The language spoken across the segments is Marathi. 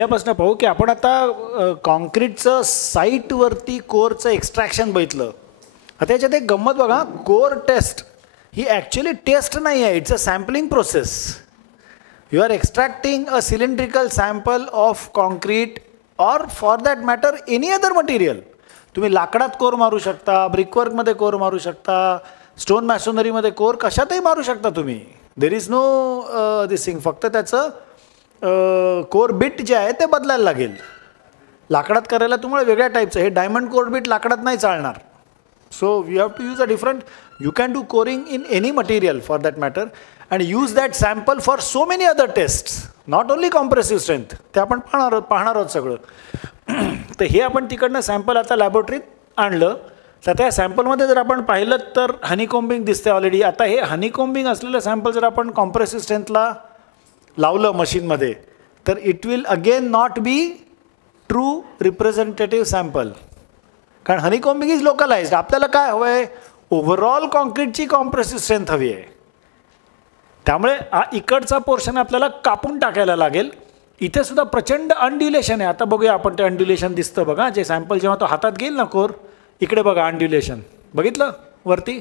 त्यापासून पाहू की आपण आता कॉन्क्रीटचं साईटवरती कोरचं एक्स्ट्रॅक्शन बघितलं. आता याच्यात एक गंमत बघा, कोर टेस्ट ही ॲक्च्युली टेस्ट नाही आहे, it's a sampling process. You are extracting a cylindrical sample of concrete or for that matter any other material. तुम्ही लाकडात कोर मारू शकता, ब्रिकवर्कमध्ये कोर मारू शकता, स्टोन मॅसोनरीमध्ये कोर कशातही मारू शकता तुम्ही. There is no this thing. फक्त त्याचं कोर बिट जे आहे ते बदलायला लागेल. लाकडात करायला तुम्हाला वेगळ्या टाईपचं, हे डायमंड कोर बिट लाकडात नाही चालणार. So you have to use a different, you can do coring in any material for that matter and use that sample for so many other tests, not only compressive strength. ते आपण पाहणार आहोत सगळं. तर हे आपण तिकडनं सॅम्पल आता लॅबोरेटरीत आणलं. तर त्या सॅम्पलमध्ये जर आपण पाहिलं तर हनीकॉम्बिंग दिसते ऑलरेडी. आता हे हनीकॉम्बिंग असलेलं सॅम्पल जर आपण कॉम्प्रेसिव्ह स्ट्रेंथला लावलं मशीनमध्ये तर it will again not be true representative sample, कारण हनीकॉम्बिंग इज लोकलाइज्ड. आपल्याला काय हवं आहे, ओव्हरऑल कॉन्क्रीटची कॉम्प्रेसिव्ह स्ट्रेंथ हवी आहे. त्यामुळे हा इकडचा पोर्शन आपल्याला कापून टाकायला लागेल. इथे सुद्धा प्रचंड अनड्युलेशन आहे. आता बघूया आपण, ते अनड्युलेशन दिसतं बघा, जे सॅम्पल जेव्हा तो हातात घेईल ना कोर, इकडे बघा अनड्युलेशन बघितलं वरती.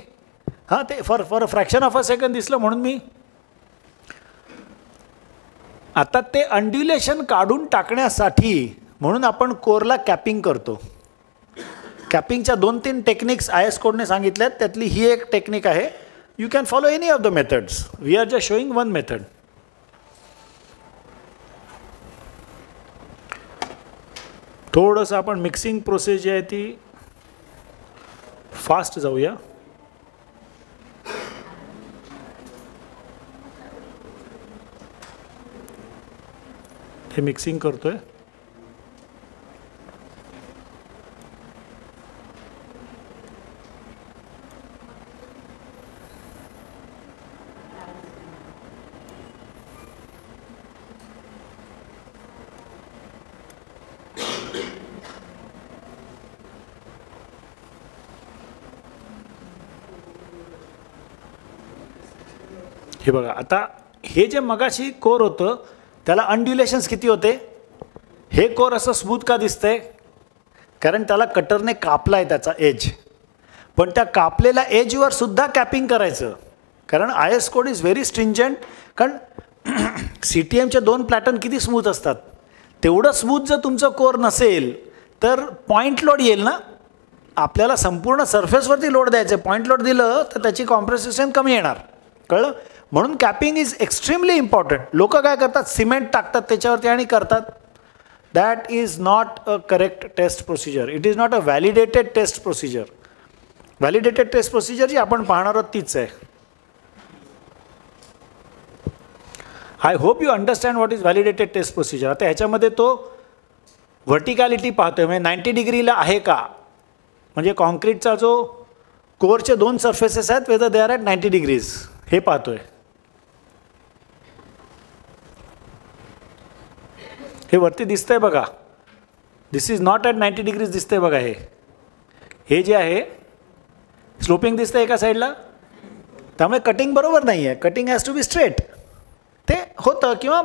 हां, ते for fraction of a second दिसलं म्हणून मी आता ते अनड्युलेशन काढून टाकण्यासाठी म्हणून आपण कोरला कॅपिंग करतो. कॅपिंगच्या 2-3 टेक्निक्स IS कोडने सांगितल्यात, त्यातली ही एक टेक्निक आहे. You can follow any of the methods, we are just showing one method. थोडंसं आपण मिक्सिंग प्रोसेस जी आहे ती फास्ट जाऊया. हे मिक्सिंग करतोय. हे बघा, आता हे जे मगाशी कोर होतं त्याला अनड्युलेशन्स किती होते. हे कोर असं स्मूथ का दिसतंय, कारण त्याला कटरने कापला आहे त्याचा एज. पण त्या कापलेल्या एजवर सुद्धा कॅपिंग करायचं, कारण IS कोड इज व्हेरी स्ट्रिंजंट. कारण CTMचे 2 प्लॅटर्न किती स्मूथ असतात. तेवढं स्मूथ जर तुमचं कोर नसेल तर पॉईंट लोड येईल ना. आपल्याला संपूर्ण सरफेसवरती लोड द्यायचं. पॉईंट लोड दिलं तर त्याची कॉम्प्रेसिव्ह स्ट्रेंथ कमी येणार, कळलं. म्हणून कॅपिंग इज एक्स्ट्रीमली इम्पॉर्टंट. लोक काय करतात, सिमेंट टाकतात त्याच्यावरती आणि करतात. That is not a correct test procedure. It is not a validated test procedure. Validated test procedure जी आपण पाहणार आहोत तीच आहे. I hope you understand what is validated test procedure. आता ह्याच्यामध्ये तो व्हर्टिकॅलिटी पाहतोय, म्हणजे 90 डिग्रीला आहे का, म्हणजे कॉन्क्रीटचा जो कोरचे 2 सर्फेसेस आहेत whether they are at 90 degrees हे पाहतोय. हे वरती दिसतंय बघा, दिस इज नॉट ॲट 90 डिग्रीज दिसतंय बघा. हे जे आहे स्लोपिंग दिसतंय एका साईडला, त्यामुळे कटिंग बरोबर नाही आहे. Cutting has to be straight. ते होतं. किंवा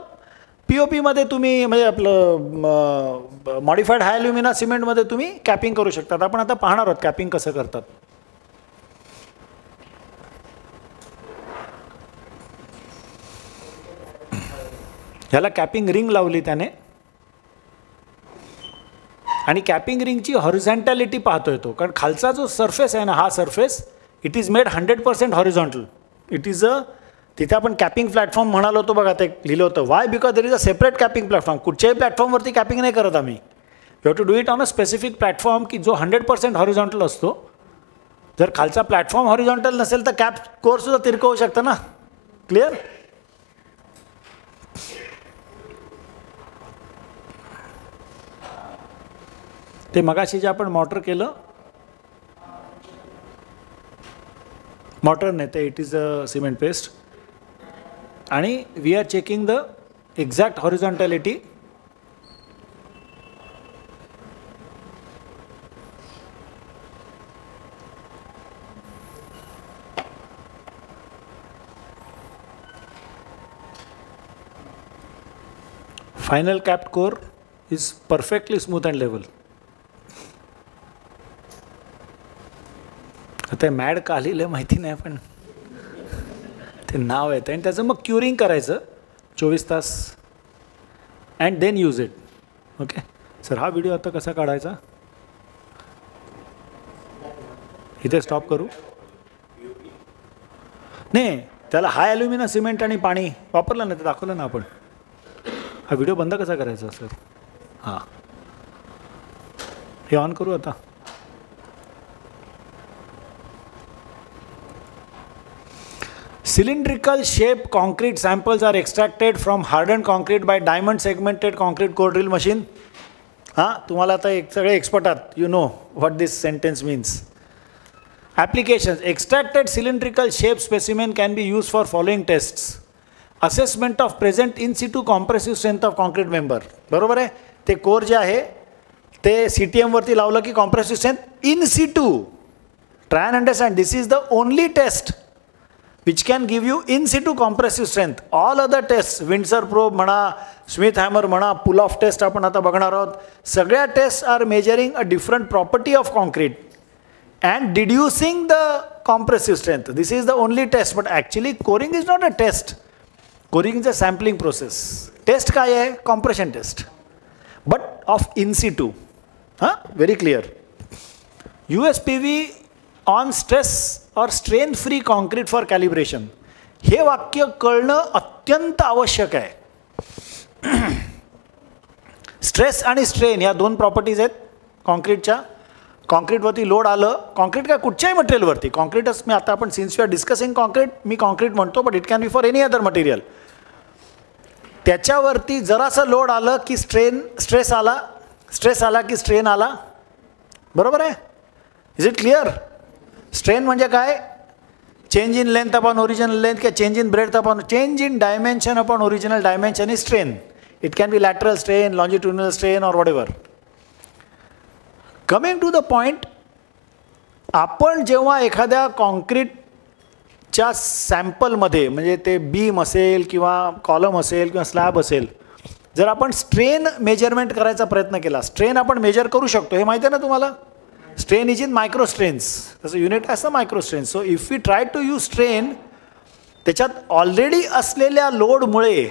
POPमध्ये तुम्ही, म्हणजे आपलं मॉडिफाईड हाय अल्युमिना सिमेंटमध्ये तुम्ही कॅपिंग करू शकतात. आपण आता पाहणार आहोत कॅपिंग कसं करतात. ह्याला कॅपिंग रिंग लावली त्याने, आणि कॅपिंग रिंगची हॉरिझॉन्टॅलिटी पाहतोय तो. कारण खालचा जो सरफेस आहे ना, हा surface it is made 100% horizontal. It is अ, तिथे आपण कॅपिंग प्लॅटफॉर्म म्हणालो होतो बघा, ते लिहिलं होतं. Why, because there is a separate capping platform. कुठच्याही प्लॅटफॉर्मवरती कॅपिंग नाही करत आम्ही. You have to do it on a specific platform की जो 100% हॉरिझॉन्टल असतो. जर खालचा प्लॅटफॉर्म हॉरिझॉन्टल नसेल तर कॅप कोरसुद्धा तिरकवू शकतं ना. क्लिअर. ते मगाशी जे आपण मॉर्टर केलं, मॉर्टर नाही ते it is a cement paste, आणि we are checking the exact horizontality. Final capped core is perfectly smooth and level. आता मॅड का लिहिलं माहिती नाही, पण ते नाव येतं आणि त्याचं मग क्युरिंग करायचं 24 तास and then use it. Okay sir, हा व्हिडिओ आता कसा काढायचा? इथे स्टॉप करू? नाही, त्याला हाय ॲल्युमिना सिमेंट आणि पाणी वापरलं ना, ते दाखवलं ना आपण. हा व्हिडिओ बंद कसा करायचा सर? हां, हे ऑन करू आता. Cylindrical shape concrete samples are extracted from hardened concrete by diamond segmented concrete core drill machine. हां, तुम्हाला आता सगळे एक्सपर्ट आहात. You know what this sentence means. Applications. Extracted cylindrical shape specimen can be used for following tests. Assessment of present in situ compressive strength of concrete member. बरोबर आहे? ते कोर जे आहे ते CTM वरती लावलं की compressive strength in situ. Try and understand. This is the only test which can give you in situ compressive strength. All other tests, Windsor probe म्हणा, Smith hammer म्हणा, pull off test आपण आता बघणार आहोत, सगळ्या tests are measuring a different property of concrete and deducing the compressive strength. This is the only test, but actually coring is not a test. Coring is a sampling process. Test काय आहे? Compression test, but of in situ. Very clear. USPV on stress or strain free concrete for calibration. हे वाक्य कळणं अत्यंत आवश्यक आहे. स्ट्रेस आणि स्ट्रेन या दोन प्रॉपर्टीज आहेत कॉन्क्रीटच्या. कॉन्क्रीटवरती लोड आलं, कॉन्क्रीट काय कुठच्याही मटेरियलवरती, कॉन्क्रीटच मी आता आपण since we are discussing concrete, मी कॉन्क्रीट म्हणतो, but it can be for any other material. त्याच्यावरती जरासं लोड आलं की स्ट्रेस आला की स्ट्रेन आला. बरोबर आहे? Is it clear? स्ट्रेन म्हणजे काय? Change in length upon original length, किंवा change in breadth upon, change in dimension upon original dimension is strain. It can be lateral strain, longitudinal strain और whatever. Coming to the point, आपण जेव्हा एखाद्या कॉन्क्रीटच्या सॅम्पलमध्ये, म्हणजे ते बीम असेल किंवा कॉलम असेल किंवा स्लॅब असेल, जर आपण स्ट्रेन मेजरमेंट करायचा प्रयत्न केला, स्ट्रेन आपण मेजर करू शकतो, हे माहिती आहे ना तुम्हाला? Strain is in micro strains, तसं युनिट असतं micro strains. So if we try to use strain, त्याच्यात ऑलरेडी असलेल्या लोडमुळे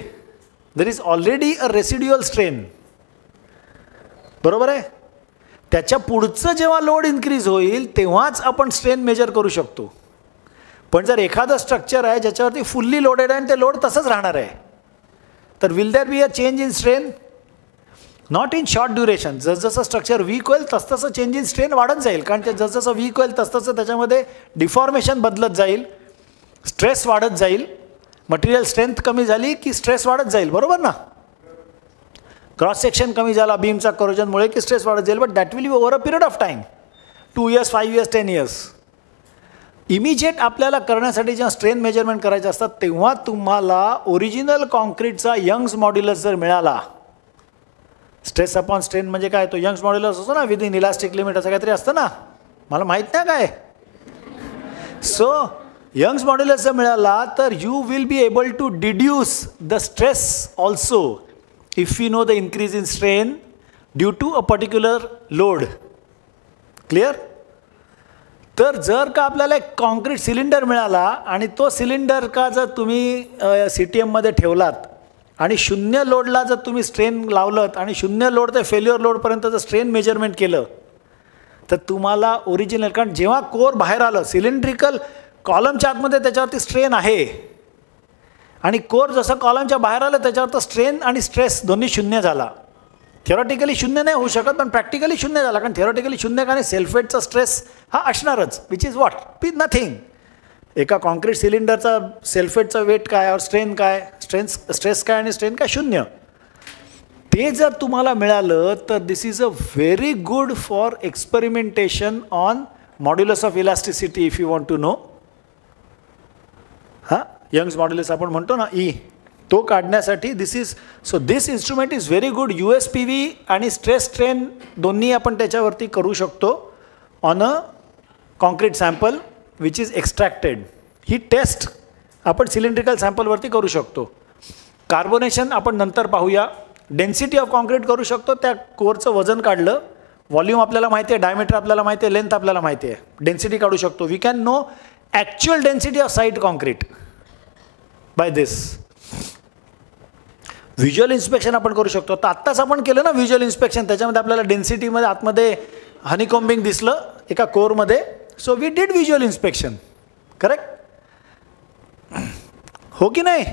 there is already a residual strain. बरोबर आहे? त्याच्या पुढचं जेव्हा लोड इन्क्रीज होईल तेव्हाच आपण स्ट्रेन मेजर करू शकतो. पण जर एखादं स्ट्रक्चर आहे ज्याच्यावरती फुल्ली लोडेड आहे आणि ते लोड तसंच राहणार आहे, तर will there be a change in strain? Not in short duration. जसजसं स्ट्रक्चर वीक होईल तसतसं चेंज इन स्ट्रेन वाढत जाईल, कारण ते जसजसं वीक होईल तसतसं त्याच्यामध्ये डिफॉर्मेशन बदलत जाईल, स्ट्रेस वाढत जाईल. मटेरियल स्ट्रेंथ कमी झाली की स्ट्रेस वाढत जाईल. बरोबर ना? क्रॉस सेक्शन कमी झाला बीमचा करोजनमुळे की स्ट्रेस वाढत जाईल, but that will be over a period of time, 2 years, 5 years, 10 years. Immediate आपल्याला करण्यासाठी जेव्हा स्ट्रेन मेजरमेंट करायचे असतात तेव्हा तुम्हाला ओरिजिनल कॉन्क्रीटचा यंग्स मॉड्युलस जर मिळाला, स्ट्रेस अपॉन स्ट्रेन म्हणजे काय, तो यंग्स मॉड्युलस असतो ना, विद इन इलास्टिक लिमिट असं काहीतरी असतं ना, मला माहीत नाही काय. सो यंग्स मॉड्युलस जर मिळाला तर you will be able to deduce the stress also if you know the increase in strain due to a particular load. Clear? तर जर का आपल्याला एक कॉन्क्रीट सिलेंडर मिळाला आणि तो सिलेंडर का जर तुम्ही CTMमध्ये ठेवलात आणि 0 लोडला जर तुम्ही स्ट्रेन लावलं आणि 0 लोड ते फेल्युअर लोडपर्यंत जर स्ट्रेन मेजरमेंट केलं तर तुम्हाला ओरिजिनल, कारण जेव्हा कोर बाहेर आलं सिलेंड्रिकल कॉलमच्या आतमध्ये त्याच्यावरती स्ट्रेन आहे आणि कोर जसं कॉलमच्या बाहेर आलं त्याच्यावर स्ट्रेन आणि स्ट्रेस दोन्ही 0 झाला. थिअरॉटिकली 0 नाही होऊ शकत, पण प्रॅक्टिकली 0 झाला, कारण थिअरॉटिकली 0 का नाही, सेल्फवेटचा स्ट्रेस हा असणारच, which is what, be nothing. एका कॉन्क्रीट सिलेंडरचा सेल्फवेटचा वेट काय और स्ट्रेन काय, स्ट्रेस काय आणि स्ट्रेन काय, 0. ते जर तुम्हाला मिळालं तर this is a very good for experimentation on modulus of elasticity if you want to know. Young's modulus आपण म्हणतो ना, ई, तो काढण्यासाठी this is, so this instrument is very good. USPV आणि स्ट्रेस स्ट्रेन दोन्ही आपण त्याच्यावरती करू शकतो on a concrete sample which is extracted. ही टेस्ट आपण सिलेंड्रिकल सॅम्पलवरती करू शकतो. कार्बोनेशन आपण नंतर पाहूया. डेन्सिटी ऑफ कॉन्क्रीट करू शकतो, त्या कोरचं वजन काढलं, व्हॉल्यूम आपल्याला माहिती आहे, डायमीटर आपल्याला माहिती आहे, लेंथ आपल्याला माहिती आहे, डेन्सिटी काढू शकतो. We can know actual density of site concrete by this. Visual inspection आपण करू शकतो. तर आत्ताच आपण केलं ना व्हिज्युअल इन्स्पेक्शन, त्याच्यामध्ये आपल्याला डेन्सिटीमध्ये आतमध्ये हनीकॉम्बिंग दिसलं एका कोरमध्ये. So we did visual inspection, correct हो की नाही.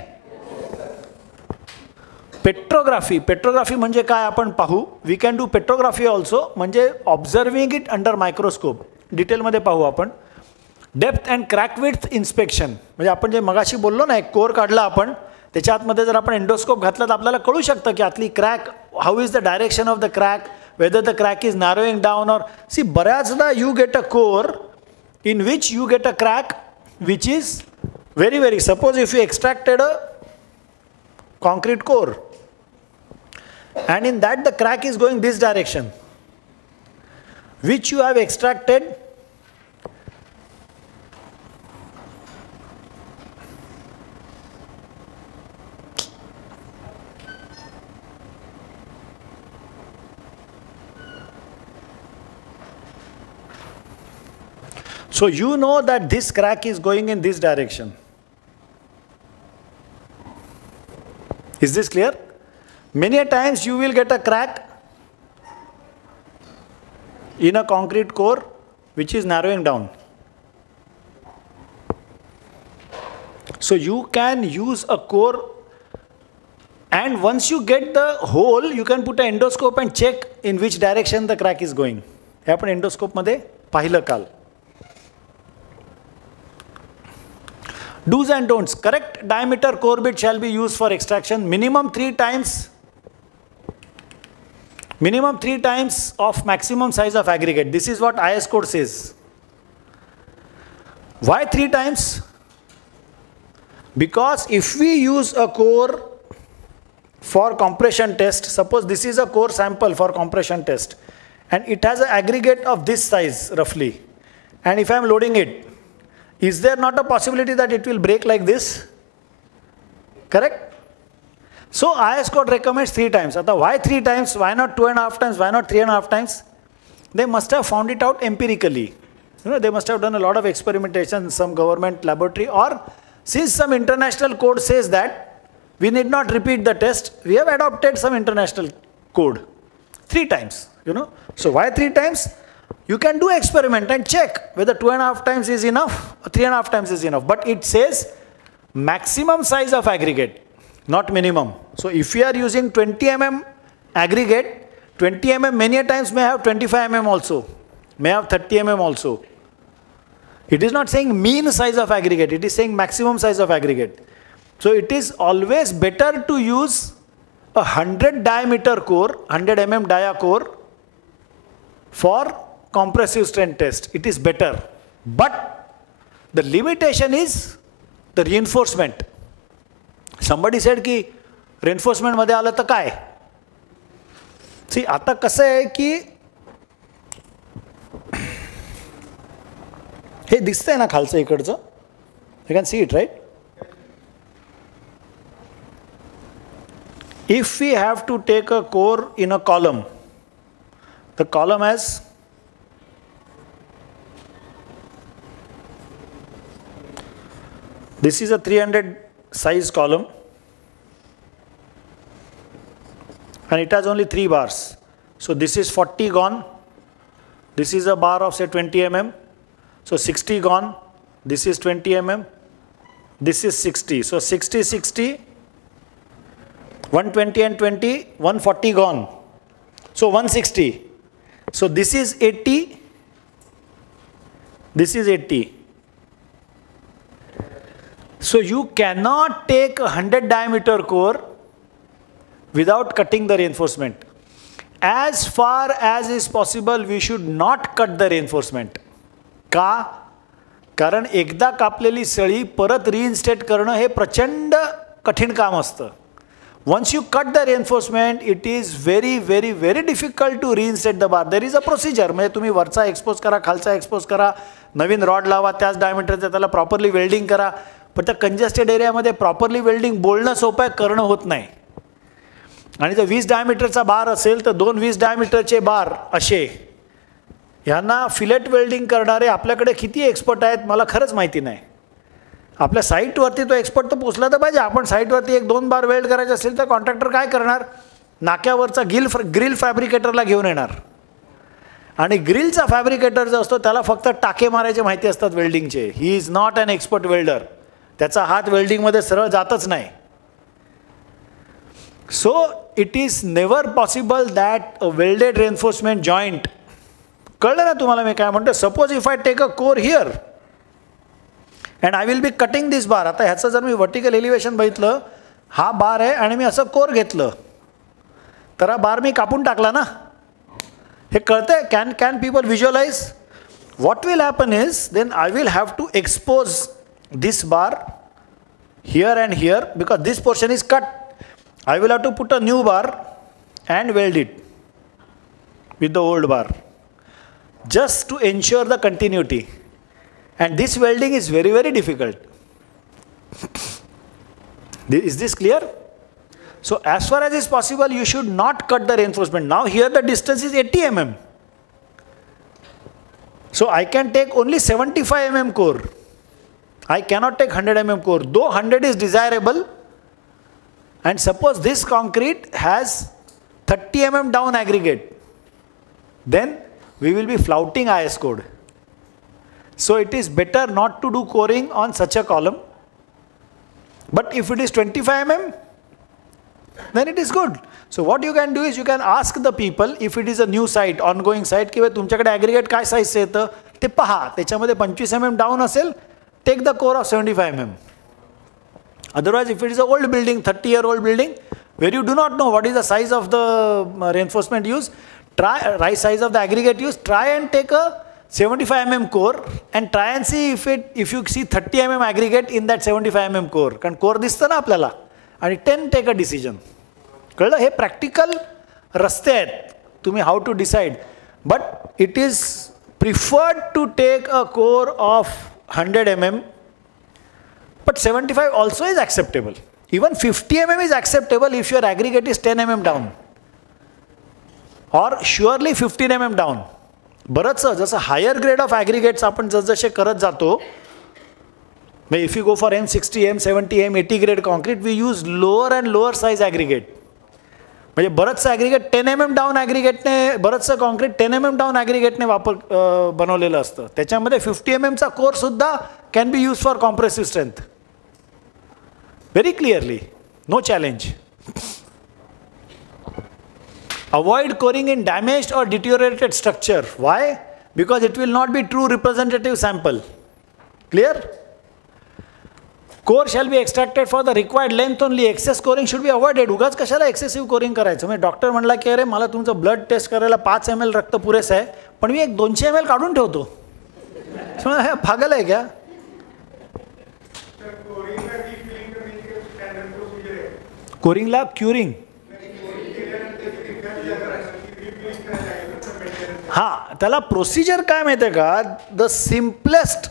पेट्रोग्राफी, पेट्रोग्राफी म्हणजे काय आपण पाहू. We can do petrography also, म्हणजे ऑब्झर्विंग इट अंडर मायक्रोस्कोप. डिटेलमध्ये पाहू आपण. Depth and crack width inspection, म्हणजे आपण जे मगाशी बोललो ना, एक कोर काढला आपण, त्याच्या आतमध्ये जर आपण एंडोस्कोप घातला तर आपल्याला कळू शकतं की आतली crack, how is the direction of the crack, whether the crack is narrowing down or see. बऱ्याचदा you get a core in which you get a crack which is very suppose if you extracted a concrete core and in that the crack is going this direction which you have extracted, so you know that this crack is going in this direction. Is this clear? Many a times you will get a crack in a concrete core which is narrowing down. So you can use a core, and once you get the hole, you can put an endoscope and check in which direction the crack is going. हे आपण एंडोस्कोप मध्ये पाहिलं काल. Do's and don'ts. Correct diameter core bit shall be used for extraction minimum 3 times. Minimum 3 times of maximum size of aggregate. This is what IS code says. Why 3 times? Because if we use a core for compression test, suppose this is a core sample for compression test, and it has an aggregate of this size roughly, and if I am loading it, is there not a possibility that it will break like this? Correct? So IS code recommends 3 times. Why 3 times? Why not 2.5 times? Why not 3.5 times? They must have found it out empirically. You know, they must have done a lot of experimentation in some government laboratory, or since some international code says that we need not repeat the test, we have adopted some international code. 3 times, you know. So why 3 times? You can do experiment and check whether 2.5 times is enough or 3.5 times is enough. But it says maximum size of aggregate, not minimum. So if we are using 20 mm aggregate, 20 mm many a times may have 25 mm also, may have 30 mm also. It is not saying mean size of aggregate, it is saying maximum size of aggregate. So it is always better to use a 100 diameter core, 100 mm dia core for compressive strength test. It is better, but the limitation is the reinforcement. Somebody said ki reinforcement मध्ये आलं तर काय. See, आता कसं आहे की हे दिसतंय ना खालचं इकडचं, you can see it, right? If we have to take a core in a column, the column has this is a 300 size column and it has only 3 bars. So this is 40 gone, this is a bar of say 20 mm, so 60 gone, this is 20 mm, this is 60, so 60, 60, 120 and 20, 140 gone, so 160. So this is 80, this is 80. So you cannot take a 100 diameter core without cutting the reinforcement. As far as is possible, we should not cut the reinforcement. का? कारण एकदा कापलेली सळी परत रिइन्स्टेट करणं हे प्रचंड कठीण काम असतं. Once you cut the reinforcement, it is very difficult to reinstate the bar. There is a procedure. म्हणजे तुम्ही वरचा एक्सपोज करा, खालचा एक्सपोज करा, नवीन रॉड लावा, त्याच डायमीटरचं त्याला प्रॉपरली वेल्डिंग करा. पण त्या कंजेस्टेड एरियामध्ये प्रॉपरली वेल्डिंग बोलणं सोपं आहे, करणं होत नाही. आणि जर 20 डायमीटरचा बार असेल तर 2 20 डायमीटरचे बार असे, ह्यांना फिलेट वेल्डिंग करणारे आपल्याकडे किती एक्सपर्ट आहेत मला खरंच माहिती नाही. आपल्या साईटवरती तो एक्सपर्ट तर पोचला तर पाहिजे. आपण साईटवरती 1-2 बार वेल्ड करायचे असेल तर कॉन्ट्रॅक्टर काय करणार, नाक्यावरचा ग्रिल फॅब्रिकेटरला घेऊन येणार. आणि ग्रिलचा फॅब्रिकेटर जो असतो त्याला फक्त टाके मारायचे माहिती असतात वेल्डिंगचे. He is not an expert welder. त्याचा हात वेल्डिंगमध्ये सरळ जातच नाही. So it is never possible that a welded reinforcement joint, कळलं ना तुम्हाला मी काय म्हणतो. Suppose if I take a core here and I will be cutting this bar. आता ह्याचं जर मी व्हर्टिकल एलिव्हेशन बघितलं, हा बार आहे आणि मी असं कोर घेतलं तर हा बार मी कापून टाकला ना. हे कळतंय. Can people visualize what will happen is then I will have to expose this bar here and here because this portion is cut. I will have to put a new bar and weld it with the old bar just to ensure the continuity, and this welding is very very difficult. Is this clear? So as far as is possible you should not cut the reinforcement. Now here the distance is 80 mm, so I can take only 75 mm core. I cannot take 100 mm core, though 100 is desirable. And suppose this concrete has 30 mm down aggregate, then we will be flouting IS code. So it is better not to do coring on such a column. But if it is 25 mm, then it is good. So what you can do is you can ask the people, if it is a new site, ongoing site, की तुमच्याकडे aggregate काय size येतं ते पहा. त्याच्यामध्ये 25 mm down असेल, take the core of 75 mm. Otherwise, if it is an old building, 30-year-old building, where you do not know what is the size of the reinforcement used, size of the aggregate used, try and take a 75 mm core and try and see if you see 30 mm aggregate in that 75 mm core. कारण core दिसतं ना आपल्याला, आणि 10 take a decision. कळलं. हे प्रॅक्टिकल रस्ते आहेत, तुम्ही how to decide. But it is preferred to take a core of 100 mm. But 75 also is acceptable. Even 50 mm is acceptable if your aggregate is 10 mm down. Or surely 15 mm down. बरंचसं जसं हायर ग्रेड ऑफ ॲग्रिगेट्स आपण जसजसे करत जातो, म्हणजे if you go for M60, M70, M80 grade concrete, we use lower and lower size aggregate. म्हणजे बरंचसं ॲग्रिगेट 10 mm डाऊन ॲग्रिगेटने, बरंचसं कॉन्क्रीट 10 mm डाऊन ॲग्रिगेटने बनवलेलं असतं. त्याच्यामध्ये 50 mm चा कोरसुद्धा can be use for compressive strength. Very clearly, no challenge. Avoid coring in damaged or deteriorated structure. Why? Because it will not be true representative sample. Clear? Core shall be extracted for the required length only. Excess coring should be avoided. उगाच कशाला excessive coring करायचं. म्हणजे डॉक्टर म्हणला की अरे मला तुमचं ब्लड टेस्ट करायला 5 ml रक्त पुरेसं आहे, पण मी एक 200 ml काढून ठेवतो. हे पागल आहे क्या? कोरिंगला क्युरिंग, हां, त्याला प्रोसिजर काय माहिती आहे का? The simplest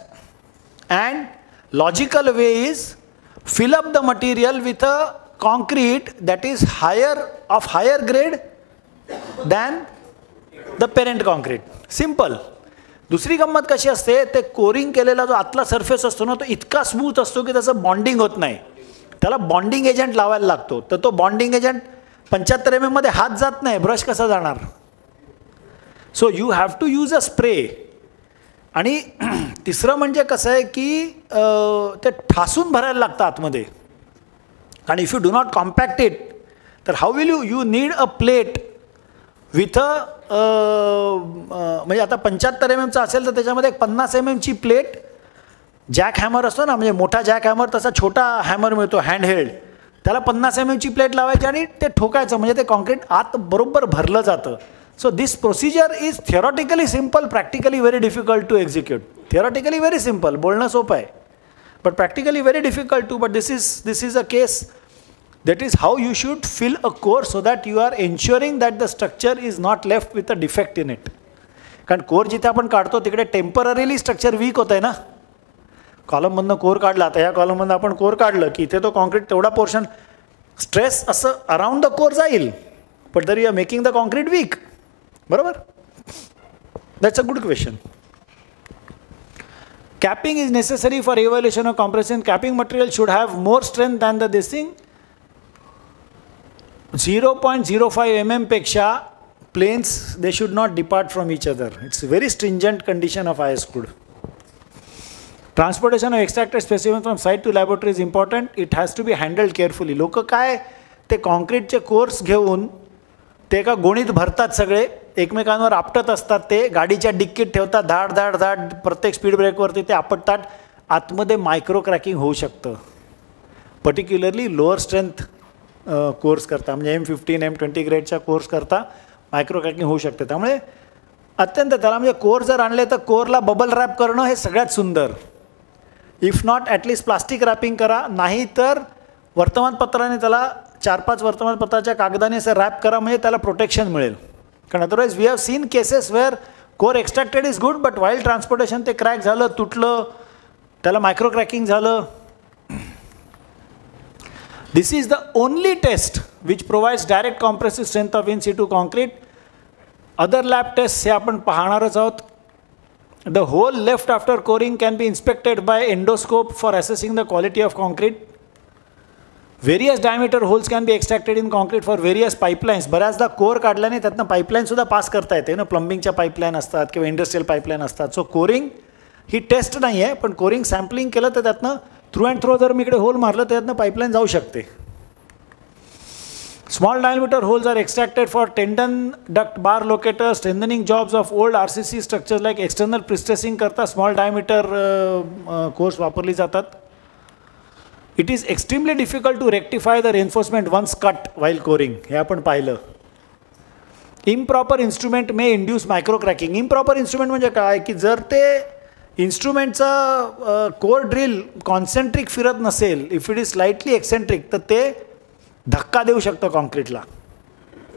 and logical way is fill up the material with a concrete that is higher grade than the parent concrete. Simple. दुसरी गंमत कशी असते, ते कोरिंग केलेला जो आतला सरफेस असतो ना, तो इतका स्मूथ असतो की त्याचं बॉन्डिंग होत नाही. त्याला बॉन्डिंग एजंट लावायला लागतो. तर तो बॉन्डिंग एजंट 75 mm मध्ये हात जात नाही, ब्रश कसा जाणार? So you have to use a spray. आणि तिसरं म्हणजे कसं आहे की ते ठासून भरायला लागतं आतमध्ये. आणि if you do not compact it, तर how will you need a plate with म्हणजे आता 75 mm चा असेल तर त्याच्यामध्ये एक 50 mm ची प्लेट, जॅक हॅमर असतो ना, म्हणजे मोठा जॅक हॅमर तसा छोटा हॅमर मिळतो हँडहेल्ड, त्याला 50 mm ची प्लेट लावायची आणि ते ठोकायचं, म्हणजे ते कॉन्क्रीट आत बरोबर भरलं जातं. So this procedure is theoretically simple, practically very difficult to execute. Theoretically very simple, बोलणं सोपं आहे, but practically very difficult to. But this is a case that is how you should fill a core so that you are ensuring that the structure is not left with a defect in it. कारण कोर जिथे आपण काढतो तिकडे टेम्पररीली स्ट्रक्चर वीक होत आहे ना. कॉलममधनं कोर काढला, तर या कॉलममधनं आपण कोर काढलं की इथे तो कॉन्क्रीट तेवढा पोर्शन स्ट्रेस असं अराउंड द कोर जाईल, but there you are making the concrete weak. बरोबर? That's a good question. Capping is necessary for evaluation of compression. Capping material should have more strength than this thing. 0.05 mm peksha planes, they should not depart from each other. It's a very stringent condition of IS code. Transportation of extracted specimens from site to laboratory is important. It has to be handled carefully. लोक काय ते कॉन्क्रीटचे कोर्स घेऊन ते का गोणीत भरतात, सगळे एकमेकांवर आपटत असतात, ते गाडीच्या डिक्कीत ठेवतात, धाड धाड धाड प्रत्येक स्पीड ब्रेकवरती ते आपटतात. आतमध्ये मायक्रो क्रॅकिंग होऊ शकतं, पर्टिक्युलरली लोअर स्ट्रेंथ कोर्स करता, म्हणजे M15 M20 ग्रेडच्या कोर्स करता मायक्रो क्रॅकिंग होऊ शकते. त्यामुळे अत्यंत त्याला म्हणजे कोर जर आणले तर कोरला बबल रॅप करणं हे सगळ्यात सुंदर. If not at least plastic wrapping करा, नाही तर वर्तमानपत्राने त्याला 4-5 वर्तमानपत्राच्या कागदाने असं रॅप करा, म्हणजे त्याला प्रोटेक्शन मिळेल. कारण otherwise we have seen cases where core extracted is good, but while transportation ते क्रॅक झालं, तुटलं, त्याला मायक्रो क्रॅकिंग झालं. This is the only test which provides direct compressive strength of in situ concrete. Other lab test हे आपण पाहणारच आहोत. The hole left after coring can be inspected by endoscope for assessing the quality of concrete. Various diameter holes can be extracted in concrete for various pipelines. बऱ्याचदा कोर काढल्याने त्यातनं पाईपलाईनसुद्धा पास करता येते ना, प्लंबिंगच्या पाईपलाईन असतात किंवा इंडस्ट्रियल पाईपलाईन असतात. सो कोरिंग ही टेस्ट नाही आहे, पण कोरिंग सॅम्पलिंग केलं तर त्यातनं थ्रू अँड थ्रो जर मी इकडे होल मारलं तर त्यातनं पाईपलाईन जाऊ शकते. Small diameter holes are extracted for tendon duct bar locator strengthening jobs of old RCC structures like external prestressing करता स्मॉल डायमीटर कोर्स वापरली जातात. It is extremely difficult to rectify the reinforcement once cut while coring, हे आपण पाहिलं. Improper instrument may induce micro cracking. Improper instrument म्हणजे काय की जर ते इन्स्ट्रुमेंटचा कोर ड्रिल कॉन्सेंट्रिक फिरत नसेल, if it is slightly eccentric, तर ते धक्का देऊ शकतं कॉन्क्रीटला,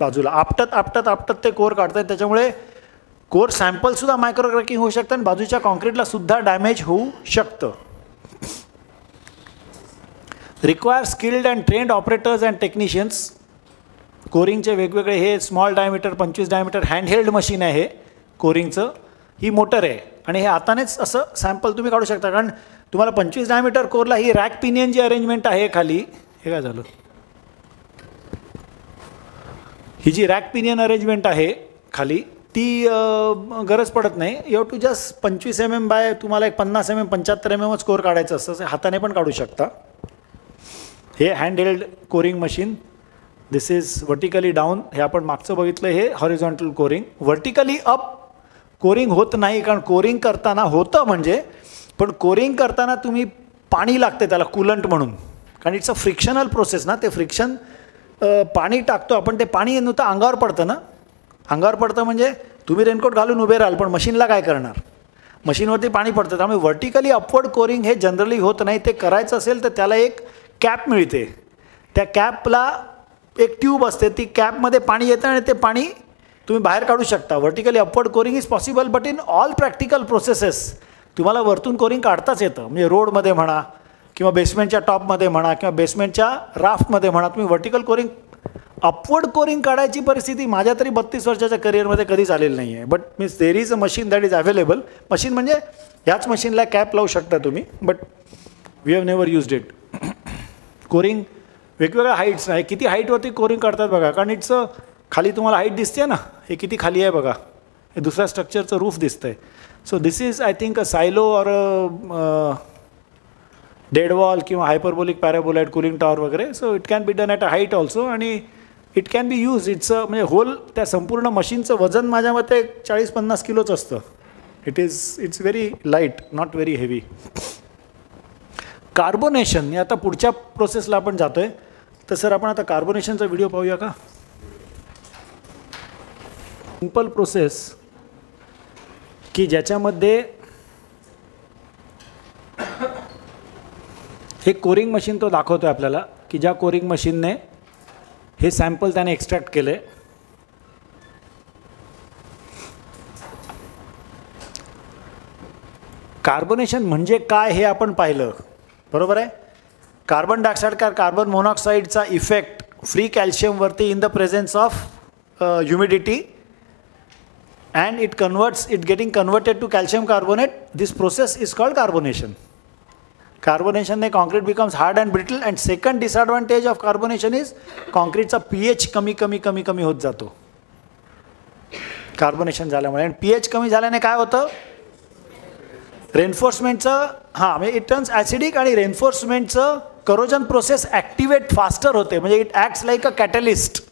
बाजूला आपटत आपटत आपटत ते कोर काढतात. त्याच्यामुळे कोर सॅम्पलसुद्धा मायक्रो क्रॅकिंग होऊ शकतं आणि बाजूच्या कॉन्क्रीटला सुद्धा डॅमेज होऊ शकतं. Require skilled and trained operators and technicians. कोरिंगचे वेगवेगळे हे small diameter 25 diameter handheld machine आहे हे कोरिंगचं. ही मोटर आहे आणि हे हातानेच असं सॅम्पल तुम्ही काढू शकता. कारण तुम्हाला 25 डायमीटर कोरला ही रॅक पिनियन जी अरेंजमेंट आहे खाली, हे काय झालं, ही जी रॅक पिनियन अरेंजमेंट आहे खाली ती गरज पडत नाही. You have to just 25 mm by तुम्हाला एक 50 mm 75 mm कोर काढायचं असतं, हाताने पण काढू शकता. हे handheld Koring machine. This is vertically down, हे आपण मागचं बघितलं, हे horizontal Koring. Vertically up Koring होत नाही, कारण कोरिंग करताना होतं म्हणजे, पण कोरिंग करताना तुम्ही पाणी लागते त्याला कूलंट म्हणून, कारण इट्स अ फ्रिक्शनल प्रोसेस ना. ते फ्रिक्शन पाणी टाकतो आपण, ते पाणी नुसतं अंगावर पडतं ना. अंगावर पडतं म्हणजे तुम्ही रेनकोट घालून उभे राहाल, पण मशीनला काय करणार, मशीनवरती पाणी पडतं. त्यामुळे व्हर्टिकली अपवर्ड कोरिंग हे जनरली होत नाही. ते करायचं असेल तर त्याला एक कॅप मिळते, त्या कॅपला एक ट्यूब असते, ती कॅपमध्ये पाणी येतं आणि ते पाणी तुम्ही बाहेर काढू शकता. Vertically upward Koring is possible, but in all practical processes तुम्हाला वरतून कोरिंग काढताच येतं. म्हणजे रोडमध्ये म्हणा किंवा बेसमेंटच्या टॉपमध्ये म्हणा किंवा बेसमेंटच्या राफ्टमध्ये म्हणा, तुम्ही व्हर्टिकल कोरिंग अपवर्ड कोरिंग काढायची परिस्थिती माझ्या तरी 32 वर्षाच्या करिअरमध्ये कधीच आलेली नाही आहे. But means there is a machine that is available. Machine म्हणजे ह्याच मशीनला कॅप लावू शकता तुम्ही, but we have never used it. Coring वेगवेगळ्या हाईट्स आहे, किती हाईटवरती कोरिंग काढतात बघा, कारण इट्स खाली तुम्हाला हाईट दिसते ना, हे किती खाली आहे बघा, हे दुसऱ्या स्ट्रक्चरचं रूफ दिसतंय. So this is I think a silo or dead wall किंवा हायपरबोलिक पॅराबोलाइड कुलिंग टॉवर वगैरे. So it can be done at a height also आणि it can be use. It's म्हणजे होल त्या संपूर्ण मशीनचं वजन माझ्या मते 40-50 किलोच असतं. It's very light, not very heavy. Carbonation, आता पुढच्या प्रोसेसला आपण जातो आहे, तर सर आपण आता कार्बोनेशनचा व्हिडिओ पाहूया का. सिंपल प्रोसेस की ज्याच्यामध्ये हे कोरिंग मशीन तो दाखवतो आहे आपल्याला, की ज्या कोरिंग मशीनने हे सॅम्पल त्याने एक्स्ट्रॅक्ट केले. कार्बोनेशन म्हणजे काय हे आपण पाहिलं, बरोबर आहे. कार्बन डायऑक्साईड का कार्बन मोनॉक्साईडचा इफेक्ट फ्री कॅल्शियमवरती in the presence of humidity and it getting converted to calcium carbonate. This process is called carbonation. Carbonation ने concrete becomes hard and brittle, and second disadvantage of carbonation is concrete चा pH कमी होत जातो कार्बोनेशन झाल्यामुळे. आणि pH कमी झाल्याने काय होतं, रेन्फोर्समेंटचं म्हणजे इट टर्न्स ॲसिडिक, आणि रेन्फोर्समेंटचं करोजन प्रोसेस ॲक्टिवेट फास्टर होते, म्हणजे it acts like a catalyst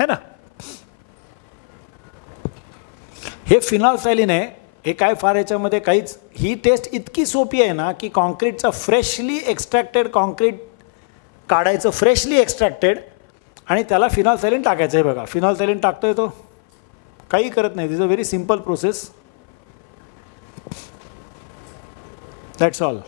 है ना. हे फिनॉल्फथॅलीन आहे, हे काय फार याच्यामध्ये काहीच, ही टेस्ट इतकी सोपी आहे ना की कॉन्क्रीटचं फ्रेशली एक्स्ट्रॅक्टेड कॉन्क्रीट काढायचं, फ्रेशली एक्स्ट्रॅक्टेड, आणि त्याला फिनॉल्फथॅलीन टाकायचं आहे. बघा फिनॉल्फथॅलीन टाकतोय तो, काही करत नाही, this a very simple process, that's all.